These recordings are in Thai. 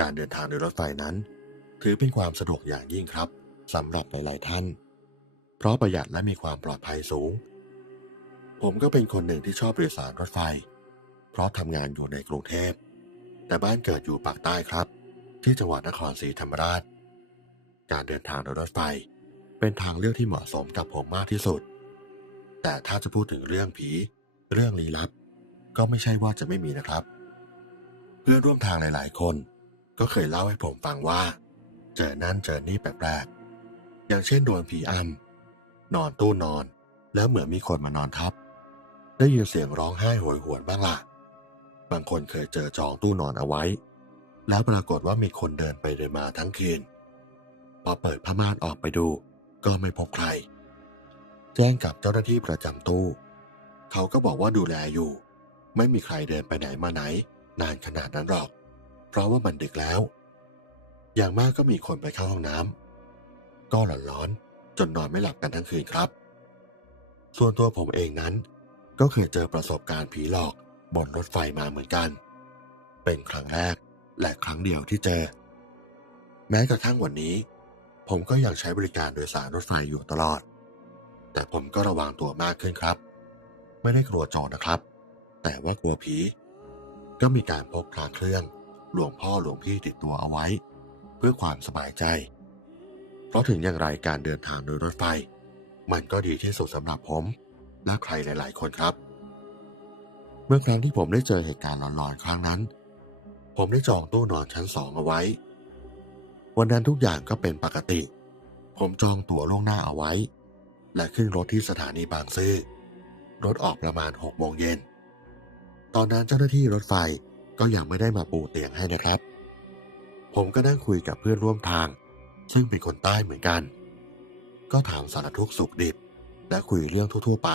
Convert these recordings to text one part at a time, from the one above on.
การเดินทางโดยรถไฟนั้น ถือเป็นความสะดวกอย่างยิ่งครับสำหรับหลายๆท่าน เพราะประหยัดและมีความปลอดภัยสูง ผมก็เป็นคนหนึ่งที่ชอบโดยสารรถไฟ เพราะทำงานอยู่ในกรุงเทพ แต่บ้านเกิดอยู่ปากใต้ครับ ที่จังหวัดนครศรีธรรมราช การเดินทางโดยรถไฟ เป็นทางเลือกที่เหมาะสมกับผมมากที่สุด แต่ถ้าจะพูดถึงเรื่องผี เรื่องลี้ลับ ก็ไม่ใช่ว่าจะไม่มีนะครับ เพื่อนร่วมทางหลาย ๆ คน ก็เคยเล่าให้ผมฟังว่า เจอนั่นเจอนี่แปลกๆ อย่างเช่นโดนผีอำนอนตู้นอน แล้วเหมือนมีคนมานอนทับ ได้ยินเสียงร้องไห้โหยหวนบ้างล่ะ บางคนเคยเจอจองตู้นอนเอาไว้ แล้วปรากฏว่ามีคนเดินไปเดินมาทั้งคืน พอเปิดผ้าม่านออกไปดู ก็ไม่พบใคร แจ้งกับเจ้าหน้าที่ประจำตู้ เขาก็บอกว่าดูแลอยู่ ไม่มีใครเดินไปไหนมาไหน นานขนาดนั้นหรอก เพราะว่ามันดึกแล้ว อย่างมากก็มีคนไปเข้าห้องน้ำก็หลอนร้อนๆจนนอนไม่หลับกันทั้งคืนครับ ส่วนตัวผมเองนั้น ก็เคยเจอประสบการณ์ผีหลอกบนรถไฟมาเหมือนกัน เป็นครั้งแรกและครั้งเดียวที่เจอ แม้กระทั่งวันนี้ ผมก็ยังใช้บริการโดยสารรถไฟอยู่ตลอด แต่ผมก็ระวังตัวมากขึ้นครับ ไม่ได้กลัวจรนะครับ แต่ว่ากลัวผี ก็มีการพกพระเครื่อง หลวงพ่อหลวงพี่ติดตัวเอาไว้ เพื่อความสบายใจ เพราะถึงอย่างไรการเดินทางโดยรถไฟ มันก็ดีที่สุดสำหรับผม และใครหลาย ๆ คนครับ เมื่อครั้งที่ผมได้เจอเหตุการณ์หลอนๆครั้งนั้น ผมได้จองตู้นอนชั้นสองเอาไว้ วันนั้นทุกอย่างก็เป็นปกติ ผมจองตั๋วล่วงหน้าเอาไว้ และขึ้นรถที่สถานีบางซื่อรถออกประมาณหกโมงเย็นตอนนั้นเจ้าหน้าที่รถไฟ ก็ยังไม่ได้มาปูเตียงให้นะครับ ผมก็นั่งคุยกับเพื่อนร่วมทาง ซึ่งเป็นคนใต้เหมือนกัน ก็ถามสารทุกข์สุขดิบ และคุยเรื่องทั่ว ๆ ไป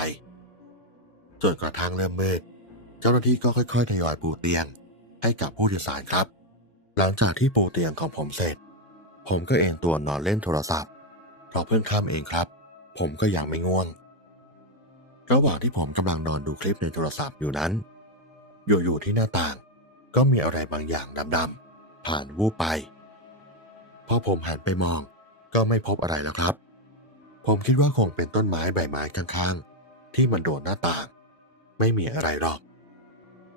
จนกระทั่งเริ่มมืด เจ้าหน้าที่ก็ค่อยๆทยอยปูเตียงให้กับผู้โดยสารครับ หลังจากที่ปูเตียงของผมเสร็จ ผมก็เอนตัวนอนเล่นโทรศัพท์เพราะเพิ่งค่ำเองครับ ผมก็ยังไม่ง่วงระหว่างที่ผมกำลังนอนดูคลิปในโทรศัพท์อยู่นั้น อยู่ๆที่หน้าต่าง ก็มีอะไรบางอย่างดำๆผ่านวูบไป พอผมหันไปมองก็ไม่พบอะไรแล้วครับ ผมคิดว่าคงเป็นต้นไม้ใบไม้ข้างๆ ที่มันโดนหน้าต่าง ไม่มีอะไรหรอก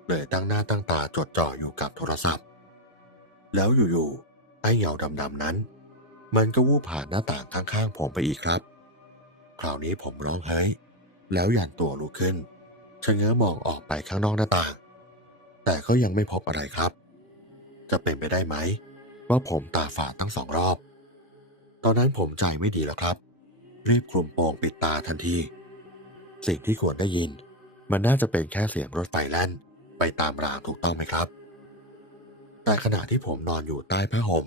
เลยตั้งหน้าตั้งตาจดจ่ออยู่กับโทรศัพท์ แล้วอยู่ๆไอ้เงาดำๆนั้น มันก็วูบผ่านหน้าต่างข้างๆ ผมไปอีกครับ คราวนี้ผมร้องเฮ้ยแล้วหยันตัวลุกขึ้นชะเง้อมองออกไปข้างนอกหน้าต่าง แต่ก็ยังไม่พบอะไรครับ จะเป็นไปได้ไหม ว่าผมตาฝาดทั้งสองรอบ ตอนนั้นผมใจไม่ดีแล้วครับ รีบคลุมโปงปิดตาทันที สิ่งที่ควรได้ยิน มันน่าจะเป็นแค่เสียงรถไฟแล่นไปตามรางถูกต้องไหมครับ แต่ขณะที่ผมนอนอยู่ใต้ผ้าห่ม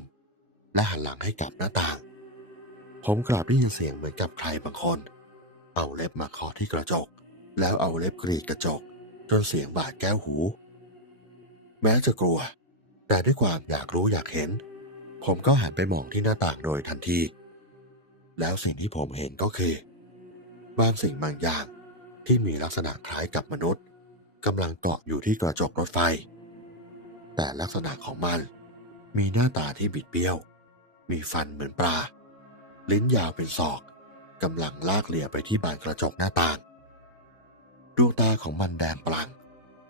และหันหลังให้กับหน้าต่าง ผมกลับได้ยินเสียงเหมือนกับใครบางคน เอาเล็บมาเคาะที่กระจก แล้วเอาเล็บกรีดกระจก จนเสียงบาดแก้วหู แม้จะกลัว แต่ด้วยความอยากรู้อยากเห็น ผมก็หันไปมองที่หน้าต่างโดยทันที แล้วสิ่งที่ผมเห็นก็คือบางสิ่งบางอย่างที่มีลักษณะคล้ายกับมนุษย์กำลังเกาะอยู่ที่กระจกรถไฟ แต่ลักษณะของมันมีหน้าตาที่บิดเบี้ยว มีฟันเหมือนปลา ลิ้นยาวเป็นศอกกำลังลากเลียไปที่บานกระจกหน้าต่างดวงตาของมันแดงปลัง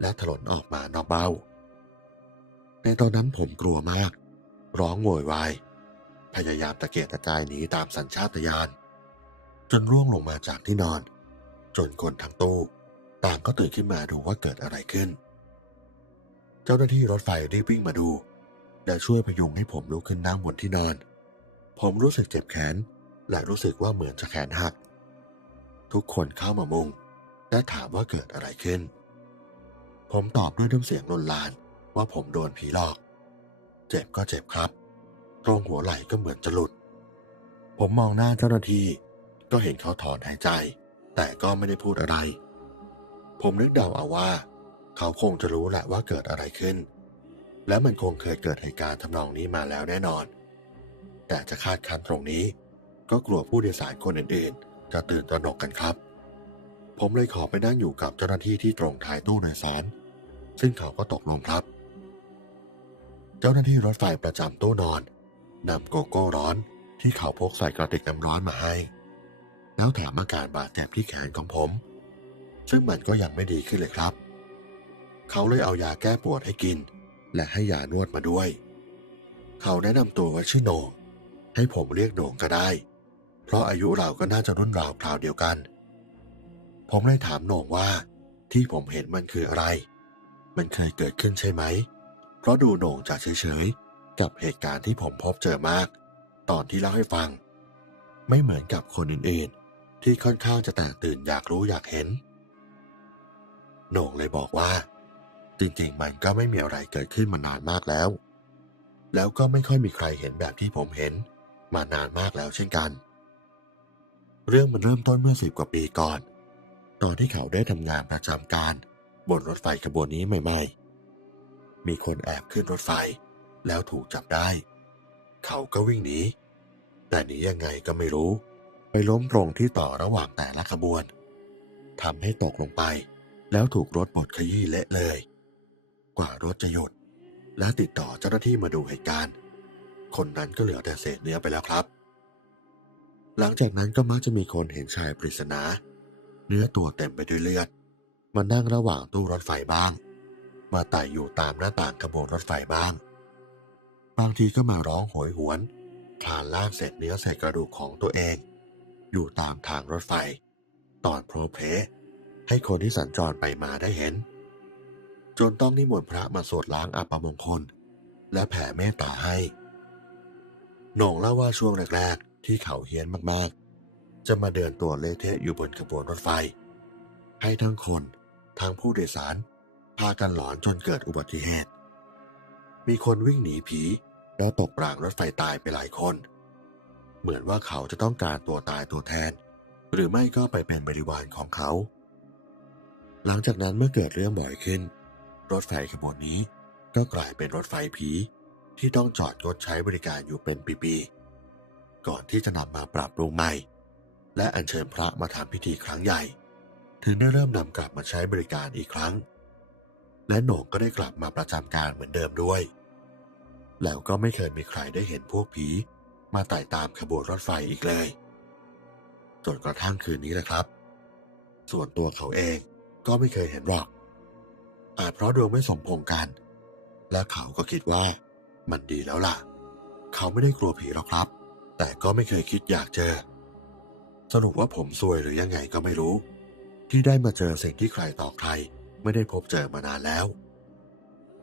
และถลนออกมานอกเบ้า ในตอนนั้นผมกลัวมาก ร้องโวยวาย พยายามตะเกียกตะกายหนีตามสัญชาตญาณ จนร่วงลงมาจากที่นอน จนคนทั้งตู้ต่างก็ตื่นขึ้นมาดูว่าเกิดอะไรขึ้น เจ้าหน้าที่รถไฟรีบวิ่งมาดู และช่วยพยุงให้ผมลุกขึ้นนั่งบนที่นอน ผมรู้สึกเจ็บแขน และรู้สึกว่าเหมือนจะแขนหัก ทุกคนเข้ามามุง และถามว่าเกิดอะไรขึ้น ผมตอบด้วยน้ำเสียงลนลาน ว่าผมโดนผีหลอก เจ็บก็เจ็บครับ ตรงหัวไหล่ก็เหมือนจะหลุด ผมมองหน้าเจ้าหน้าที่ก็เห็นเขาถอนหายใจ แต่ก็ไม่ได้พูดอะไร ผมนึกเดาเอาว่า เขาคงจะรู้แหละว่าเกิดอะไรขึ้น และมันคงเคยเกิดเหตุการณ์ทำนองนี้มาแล้วแน่นอน แต่จะคาดคันตรงนี้ ก็กลัวผู้โดยสารคนอื่นๆ จะตื่นตระหนกกันครับ ผมเลยขอไปนั่งอยู่กับเจ้าหน้าที่ที่ตรงท้ายตู้โดยสาร ซึ่งเขาก็ตกลงครับ เจ้าหน้าที่รถไฟประจำตู้นอนนำโกโก้ร้อนที่เขาพกใส่กระติกน้ำร้อนมาให้ แล้วแถมอาการบาดเจ็บที่แขนของผม ซึ่งมันก็ยังไม่ดีขึ้นเลยครับ เขาเลยเอายาแก้ปวดให้กิน และให้ยานวดมาด้วย เขาแนะนำตัวว่าชื่อโหนงให้ผมเรียกโหนงก็ได้ เพราะอายุเราก็น่าจะรุ่นราวคราวเดียวกัน ผมเลยถามโหนงว่าที่ผมเห็นมันคืออะไร มันเคยเกิดขึ้นใช่ไหมเราะดูโหน่งจะเฉยๆ กับเหตุการณ์ที่ผมพบเจอมาก ตอนที่เล่าให้ฟัง ไม่เหมือนกับคนอื่นๆ ที่ค่อนข้างจะแตกตื่นอยากรู้อยากเห็น โหน่งเลยบอกว่า จริงๆ มันก็ไม่มีอะไรเกิดขึ้นมานานมากแล้ว แล้วก็ไม่ค่อยมีใครเห็นแบบที่ผมเห็น มานานมากแล้วเช่นกัน เรื่องมันเริ่มต้นเมื่อสิบกว่าปีก่อน ตอนที่เขาได้ทำงานประจำการบนรถไฟขบวนนี้ใหม่ ๆ มีคนแอบขึ้นรถไฟ แล้วถูกจับได้ เขาก็วิ่งหนี แต่หนียังไงก็ไม่รู้ ไปล้มตรงที่ต่อระหว่างแต่ละขบวนทำให้ตกลงไป แล้วถูกรถบดขยี้เละเลย กว่ารถจะหยุด และติดต่อเจ้าหน้าที่มาดูเหตุการณ์ คนนั้นก็เหลือแต่เศษเนื้อไปแล้วครับ หลังจากนั้นก็มักจะมีคนเห็นชายปริศนา เนื้อตัวเต็มไปด้วยเลือด มานั่งระหว่างตู้รถไฟบ้าง มาไต่อยู่ตามหน้าต่างขบวนรถไฟบ้าง บางทีก็มาร้องโหยหวนคลานลากเศษเนื้อเศษกระดูกของตัวเอง อยู่ตามทางรถไฟ ตอนโพรเพให้คนที่สัญจรไปมาได้เห็น จนต้องนิมนต์พระมาสวดล้างอัปมงคล และแผ่เมตตาให้โหน่งเล่าว่าช่วงแรกๆ ที่เขาเฮี้ยนมากๆ จะมาเดินตัวเละเทะอยู่บนขบวนรถไฟ ให้ทั้งคนทั้งผู้โดยสาร พากันหลอนจนเกิดอุบัติเหตุ มีคนวิ่งหนีผี แล้วตกรางรถไฟตายไปหลายคน เหมือนว่าเขาจะต้องการตัวตายตัวแทน หรือไม่ก็ไปเป็นบริวารของเขา หลังจากนั้นเมื่อเกิดเรื่องบ่อยขึ้น รถไฟขบวนนี้ก็กลายเป็นรถไฟผีที่ต้องจอดรถใช้บริการอยู่เป็นปีๆ ก่อนที่จะนำมาปรับปรุงใหม่ และอัญเชิญพระมาทำพิธีครั้งใหญ่ ถึงได้เริ่มนำกลับมาใช้บริการอีกครั้ง และโหน่งก็ได้กลับมาประจำการเหมือนเดิมด้วย แล้วก็ไม่เคยมีใครได้เห็นพวกผีมาไต่ตามขบวนรถไฟอีกเลย จนกระทั่งคืนนี้แหละครับ ส่วนตัวเขาเองก็ไม่เคยเห็นหรอก อาจเพราะดวงไม่สมพงกัน และเขาก็คิดว่ามันดีแล้วล่ะ เขาไม่ได้กลัวผีหรอกครับ แต่ก็ไม่เคยคิดอยากเจอ สรุปว่าผมซวยหรือยังไงก็ไม่รู้ ที่ได้มาเจอสิ่งที่ใครต่อใคร ไม่ได้พบเจอมานานแล้ว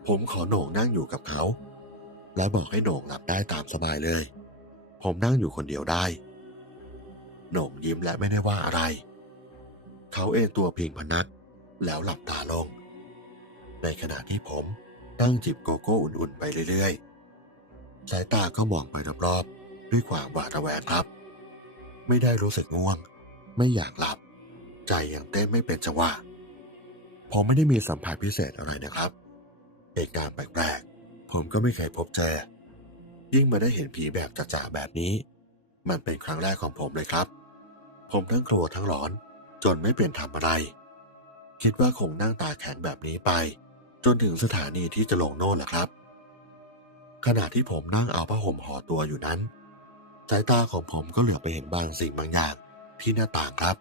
ผมขอโหน่งนั่งอยู่กับเขา แล้วบอกให้โหน่งหลับได้ตามสบายเลย ผมนั่งอยู่คนเดียวได้โหน่งยิ้มและไม่ได้ว่าอะไร เขาเอนตัวพิงพนัก แล้วหลับตาลง ในขณะที่ผมตั้งจิบโกโก้อุ่นๆไปเรื่อยๆ สายตาก็มองไปรอบๆด้วยความหวาดระแวงครับ ไม่ได้รู้สึกง่วง ไม่อยากหลับ ใจยังเต้นไม่เป็นจังหวะ ผมไม่ได้มีสัมผัสพิเศษอะไรนะครับ เหตุการณ์แปลกๆ ผมก็ไม่เคยพบเจอ ยิ่งมาได้เห็นผีแบบจ่าๆแบบนี้ มันเป็นครั้งแรกของผมเลยครับ ผมทั้งกลัวทั้งร้อน จนไม่เป็นทำอะไร คิดว่าคงนั่งตาแข็งแบบนี้ไป จนถึงสถานีที่จะลงโน่นแหละครับ ขณะที่ผมนั่งเอาผ้าห่มห่อตัวอยู่นั้น สายตาของผมก็เหลือไปเห็นบางสิ่งบางอย่างที่หน้าต่างครับ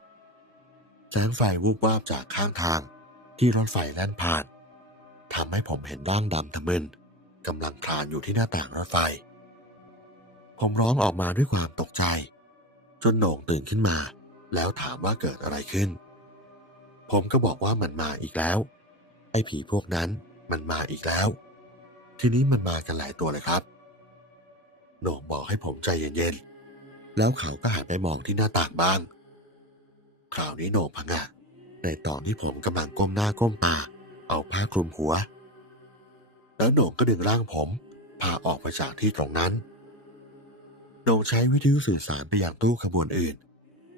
แสงไฟวูบวาบจากข้างทาง ที่รถไฟแล่นผ่านทำให้ผมเห็นร่างดำทะมึนกำลังคลานอยู่ที่หน้าต่างรถไฟ ผมร้องออกมาด้วยความตกใจ จนโหน่งตื่นขึ้นมา แล้วถามว่าเกิดอะไรขึ้น ผมก็บอกว่ามันมาอีกแล้ว ไอ้ผีพวกนั้นมันมาอีกแล้ว ทีนี้มันมากันหลายตัวเลยครับ โหน่งบอกให้ผมใจเย็นๆ แล้วเขาก็หันไปมองที่หน้าต่างบ้าง คราวนี้โหน่งพังะ ในตอนที่ผมกำลังก้มหน้าก้มตาเอาผ้าคลุมหัว แล้วโหน่งก็ดึงร่างผม พาออกไปจากที่ตรงนั้นโหน่งใช้วิทยุสื่อสารไปยังตู้ขบวนอื่น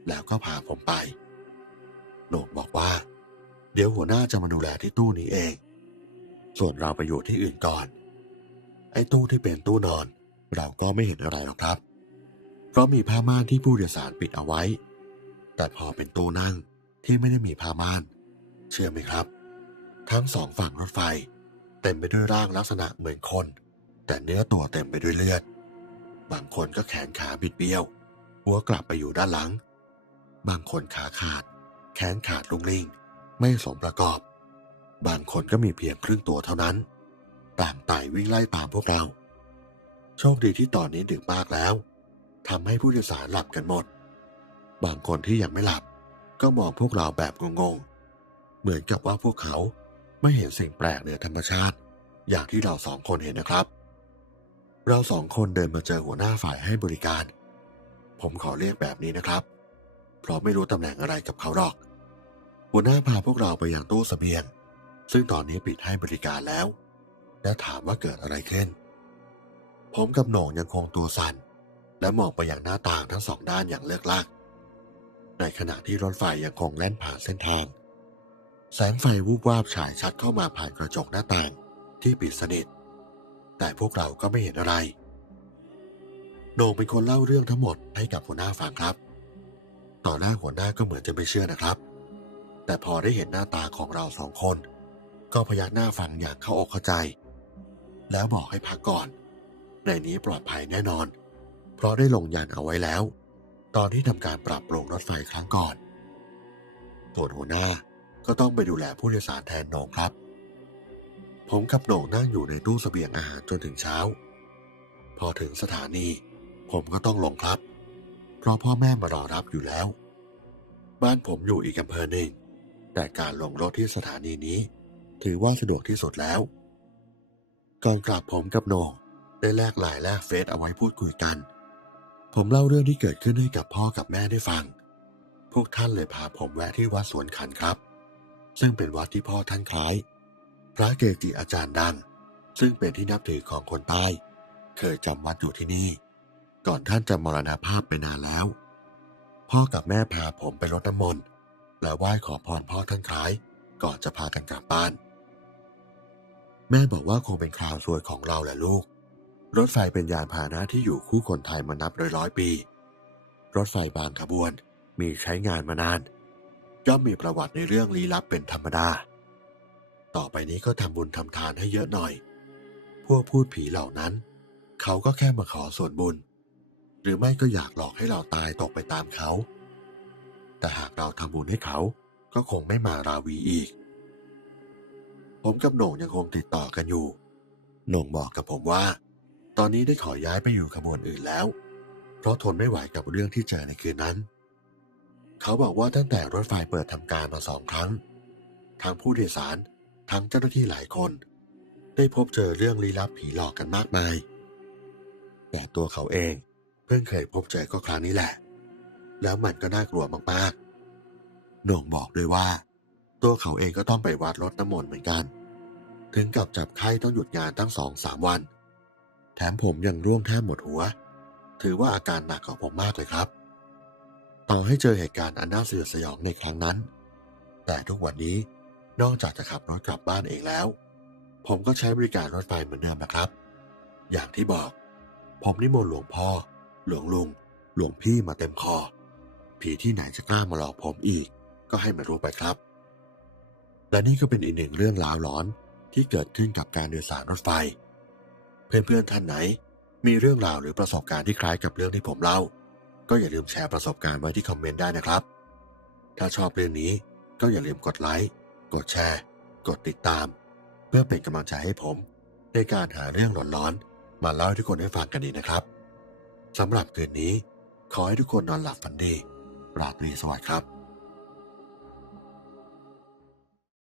แล้วก็พาผมไปโหน่งบอกว่า เดี๋ยวหัวหน้าจะมาดูแลที่ตู้นี้เอง ส่วนเราไปอยู่ที่อื่นก่อน ไอ้ตู้ที่เป็นตู้นอน เราก็ไม่เห็นอะไรหรอกครับ เพราะมีผ้าม่านที่ผู้โดยสารปิดเอาไว้ แต่พอเป็นตู้นั่ง ที่ไม่ได้มีผ้าม่าน เชื่อไหมครับ ทั้งสองฝั่งรถไฟ เต็มไปด้วยร่างลักษณะเหมือนคน แต่เนื้อตัวเต็มไปด้วยเลือด บางคนก็แขนขาบิดเบี้ยว หัวกลับไปอยู่ด้านหลัง บางคนขาขาด แขนขาดลุงลิงไม่สมประกอบ บางคนก็มีเพียงครึ่งตัวเท่านั้นต่างไต่วิ่งไล่ตามพวกเรา โชคดีที่ตอนนี้ดึกมากแล้วทำให้ผู้โดยสารหลับกันหมด บางคนที่ยังไม่หลับ ก็มองพวกเราแบบงงๆ เหมือนกับว่าพวกเขาไม่เห็นสิ่งแปลกเหนือธรรมชาติ อย่างที่เราสองคนเห็นนะครับ เราสองคนเดินมาเจอหัวหน้าฝ่ายให้บริการ ผมขอเรียกแบบนี้นะครับ เพราะไม่รู้ตำแหน่งอะไรกับเขาหรอก หัวหน้าพาพวกเราไปยังตู้เสบียง ซึ่งตอนนี้ปิดให้บริการแล้ว และถามว่าเกิดอะไรขึ้น ผมกับหน่งยังคงตัวสั่นและมองไปอยังหน้าต่างทั้งสองด้านอย่างเลิกลัก ในขณะที่รถไฟยังคงแล่นผ่านเส้นทาง แสงไฟวูบวาบฉายชัดเข้ามาผ่านกระจกหน้าต่างที่ปิดสนิท แต่พวกเราก็ไม่เห็นอะไรโหน่งเป็นคนเล่าเรื่องทั้งหมดให้กับหัวหน้าฟังครับ ต่อหน้าหัวหน้าก็เหมือนจะไม่เชื่อนะครับ แต่พอได้เห็นหน้าตาของเราสองคน ก็พยักหน้าฟังอย่างเข้าอกเข้าใจ แล้วบอกให้พักก่อน ในนี้ปลอดภัยแน่นอน เพราะได้ลงยันเอาไว้แล้ว ตอนที่ทำการปรับปรุงรถไฟครั้งก่อน ส่วนหัวหน้าก็ต้องไปดูแลผู้โดยสารแทนโหนงครับ ผมกับโหน่งนั่งอยู่ในตู้เสบียงอาหารจนถึงเช้า พอถึงสถานี ผมก็ต้องลงครับ เพราะพ่อแม่มารอรับอยู่แล้ว บ้านผมอยู่อีกอำเภอหนึ่ง แต่การลงรถที่สถานีนี้ ถือว่าสะดวกที่สุดแล้ว ก่อนกลับผมกับโหน่งได้แลกไลน์แลกเฟซเอาไว้พูดคุยกัน ผมเล่าเรื่องที่เกิดขึ้นให้กับพ่อกับแม่ได้ฟัง พวกท่านเลยพาผมแวะที่วัดสวนขันครับ ซึ่งเป็นวัดที่พ่อท่านคล้าย พระเกจิอาจารย์ดัง ซึ่งเป็นที่นับถือของคนใต้ เคยจำวัดอยู่ที่นี่ ก่อนท่านจะมรณภาพไปนานแล้ว พ่อกับแม่พาผมไปรดน้ำมนต์และไหว้ขอพรพ่อท่านคล้าย ก่อนจะพากันกลับบ้าน แม่บอกว่าคงเป็นคราวซวยของเราแหละลูก รถไฟเป็นยานพาหนะที่อยู่คู่คนไทยมานับร้อยร้อยปี รถไฟบางขบวนมีใช้งานมานาน ย่อมมีประวัติในเรื่องลี้ลับเป็นธรรมดา ต่อไปนี้ก็ทำบุญทำทานให้เยอะหน่อย พวกพูดผีเหล่านั้น เขาก็แค่มาขอส่วนบุญ หรือไม่ก็อยากหลอกให้เราตายตกไปตามเขา แต่หากเราทำบุญให้เขาก็คงไม่มาราวีอีก ผมกับหน่งยังคงติดต่อกันอยู่ หน่งบอกกับผมว่า ตอนนี้ได้ขอย้ายไปอยู่ขบวนอื่นแล้ว เพราะทนไม่ไหวกับเรื่องที่เจอในคืนนั้น เขาบอกว่าตั้งแต่รถไฟเปิดทำการมาสองครั้ง ทั้งผู้โดยสารทั้งเจ้าหน้าที่หลายคน ได้พบเจอเรื่องลี้ลับผีหลอกกันมากมาย แต่ตัวเขาเองเพิ่งเคยพบเจอก็ครั้งนี้แหละ แล้วมันก็น่ากลัวมากๆ หน่งบอกด้วยว่า ตัวเขาเองก็ต้องไปวัดรดน้ำมนต์เหมือนกัน ถึงกับจับไข้ต้องหยุดงานตั้งสองสามวัน แถมผมยังร่วงแทบหมดหัว ถือว่าอาการหนักของผมมากเลยครับ ต่อให้เจอเหตุการณ์อันน่าสยดสยองในครั้งนั้น แต่ทุกวันนี้นอกจากจะขับรถกลับบ้านเองแล้ว ผมก็ใช้บริการรถไฟเหมือนเดิมนะครับ อย่างที่บอก ผมนิมนต์หลวงพ่อ หลวงลุง หลวงพี่มาเต็มคอ ผีที่ไหนจะกล้ามาหลอกผมอีก ก็ให้มารู้ไปครับ และนี่ก็เป็นอีกหนึ่งเรื่องราวหลอนที่เกิดขึ้นกับการโดยสารรถไฟ เพื่อนๆท่านไหน มีเรื่องราวหรือประสบการณ์ที่คล้ายกับเรื่องที่ผมเล่า ก็อย่าลืมแชร์ประสบการณ์ไว้ที่คอมเมนต์ได้นะครับ ถ้าชอบเรื่องนี้ก็อย่าลืมกดไลค์ กดแชร์ กดติดตาม เพื่อเป็นกำลังใจให้ผม ในการหาเรื่องหลอนๆมาเล่าให้ทุกคนได้ฟังกันดีนะครับสำหรับคืนนี้ ขอให้ทุกคนนอนหลับฝันดี ราตรีสวัสดิ์ครับ